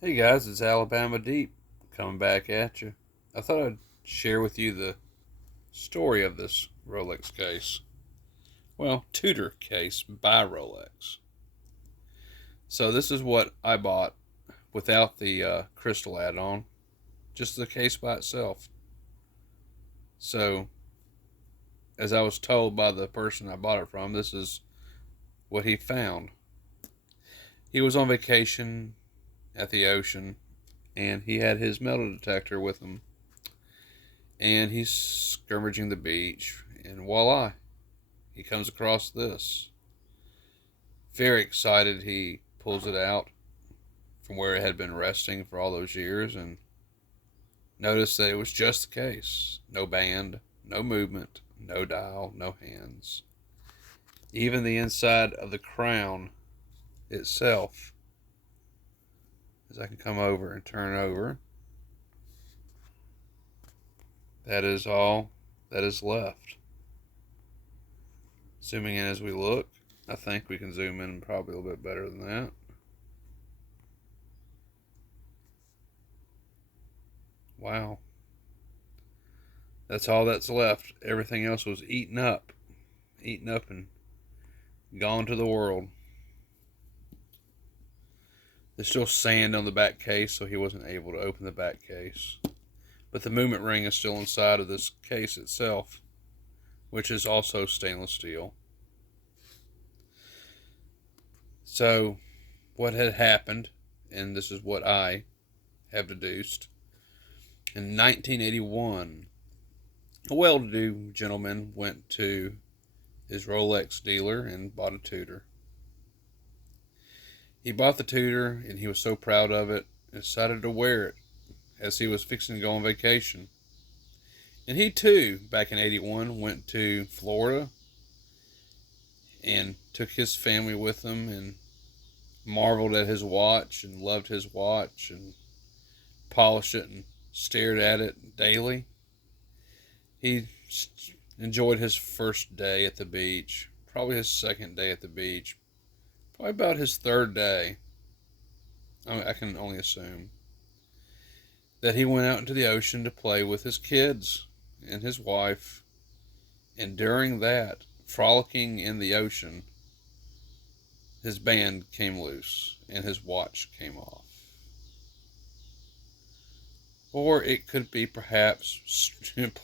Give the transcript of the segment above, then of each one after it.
Hey guys, it's Alabama Deep coming back at you. I thought I'd share with you the story of this Rolex case. Well, Tudor case by Rolex. So this is what I bought without the crystal add-on, just the case by itself. So, as I was told by the person I bought it from, this is what he found. He was on vacation at the ocean, and he had his metal detector with him, and he's skirmaging the beach, and voila, he comes across this. Very excited, he pulls it out from where it had been resting for all those years and noticed that it was just the case. No band, no movement, no dial, no hands. Even the inside of the crown itself, as I can come over and turn over, that is all that is left. Zooming in as we look, I think we can zoom in probably a little bit better than that. Wow. That's all that's left. Everything else was eaten up and gone to the world. There's still sand on the back case, so he wasn't able to open the back case. But the movement ring is still inside of this case itself, which is also stainless steel. So, what had happened, and this is what I have deduced, in 1981, a well to do gentleman went to his Rolex dealer and bought a Tudor. He bought the Tudor and he was so proud of it and decided to wear it as he was fixing to go on vacation. And he too, back in 81, went to Florida and took his family with him and marveled at his watch and loved his watch and polished it and stared at it daily. He enjoyed his first day at the beach, probably his second day at the beach, probably about his third day. I can only assume that he went out into the ocean to play with his kids and his wife. And during that, frolicking in the ocean, his band came loose and his watch came off. Or it could be perhaps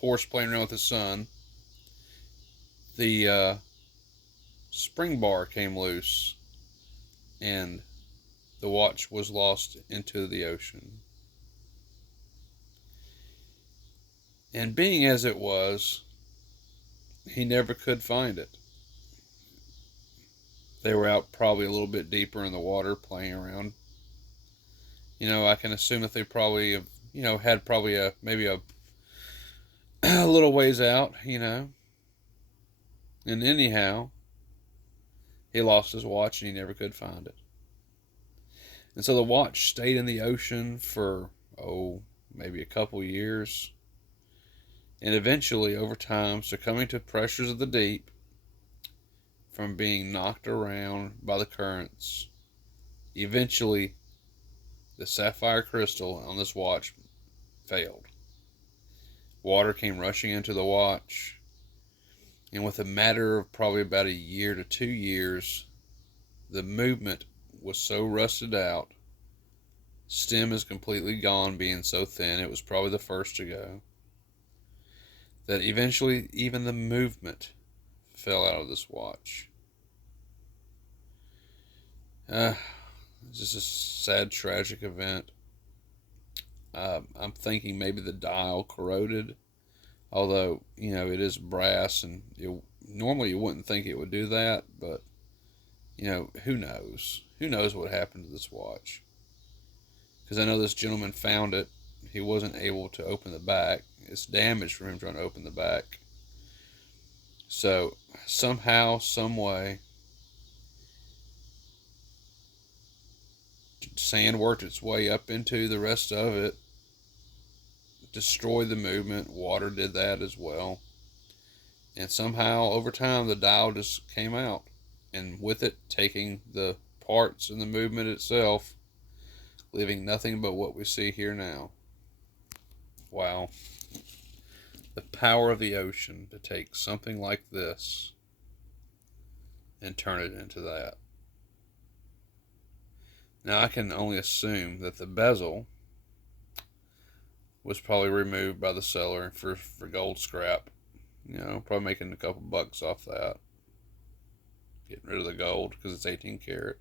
horse playing around with the sun. The spring bar came loose and the watch was lost into the ocean. And being as it was, he never could find it. They were out probably a little bit deeper in the water playing around. I can assume that they probably have, had probably maybe a little ways out. And anyhow, he lost his watch and he never could find it. And so the watch stayed in the ocean for, maybe a couple years. And eventually, over time, succumbing to pressures of the deep, from being knocked around by the currents, eventually the sapphire crystal on this watch failed. Water came rushing into the watch, and with a matter of probably about a year to 2 years, the movement was so rusted out, stem is completely gone, being so thin, it was probably the first to go, that eventually even the movement fell out of this watch. It's just a sad, tragic event. I'm thinking maybe the dial corroded, although it is brass, and normally you wouldn't think it would do that, but who knows? Who knows what happened to this watch? Because I know this gentleman found it. He wasn't able to open the back. It's damaged from him trying to open the back. So somehow, some way, sand worked its way up into the rest of it, destroyed the movement. Water did that as well. And somehow, over time, the dial just came out. And with it, taking the parts and the movement itself, leaving nothing but what we see here now. Wow. The power of the ocean to take something like this and turn it into that. Now I can only assume that the bezel was probably removed by the seller for gold scrap. You know, probably making a couple bucks off that. Getting rid of the gold because it's 18 karat.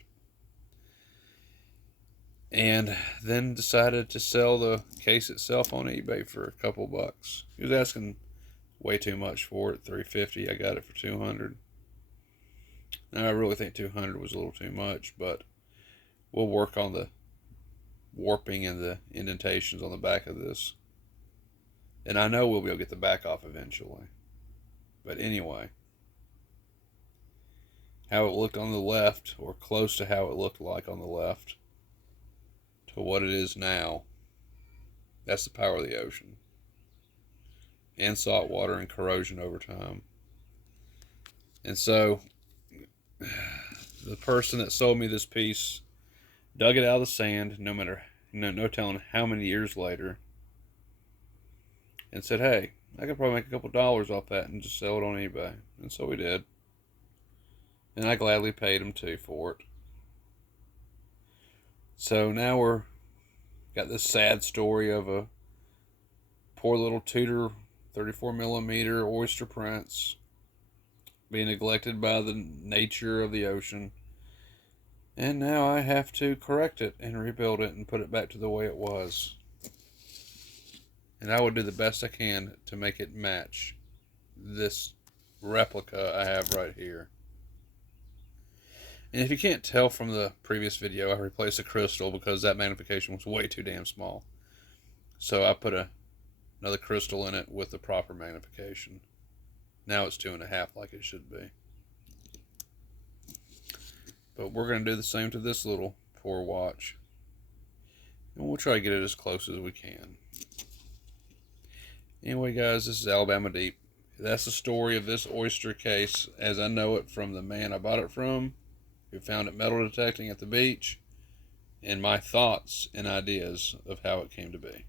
And then decided to sell the case itself on eBay for a couple bucks. He was asking way too much for it, $350. I got it for $200. Now I really think $200 was a little too much, but we'll work on the warping and the indentations on the back of this. And I know we'll be able to get the back off eventually. But anyway, how it looked on the left, or close to how it looked like on the left, to what it is now. That's the power of the ocean. And salt water and corrosion over time. And so, the person that sold me this piece dug it out of the sand, no telling how many years later, and said, hey, I could probably make a couple dollars off that and just sell it on eBay. And so we did. And I gladly paid him too for it. So now we're got this sad story of a poor little Tudor 34mm oyster prince being neglected by the nature of the ocean. And now I have to correct it and rebuild it and put it back to the way it was. And I will do the best I can to make it match this replica I have right here. And if you can't tell from the previous video, I replaced the crystal because that magnification was way too damn small. So I put another crystal in it with the proper magnification. Now it's 2.5 like it should be. But we're going to do the same to this little poor watch. And we'll try to get it as close as we can. Anyway, guys, this is Alabama Deep. That's the story of this oyster case as I know it from the man I bought it from, who found it metal detecting at the beach, and my thoughts and ideas of how it came to be.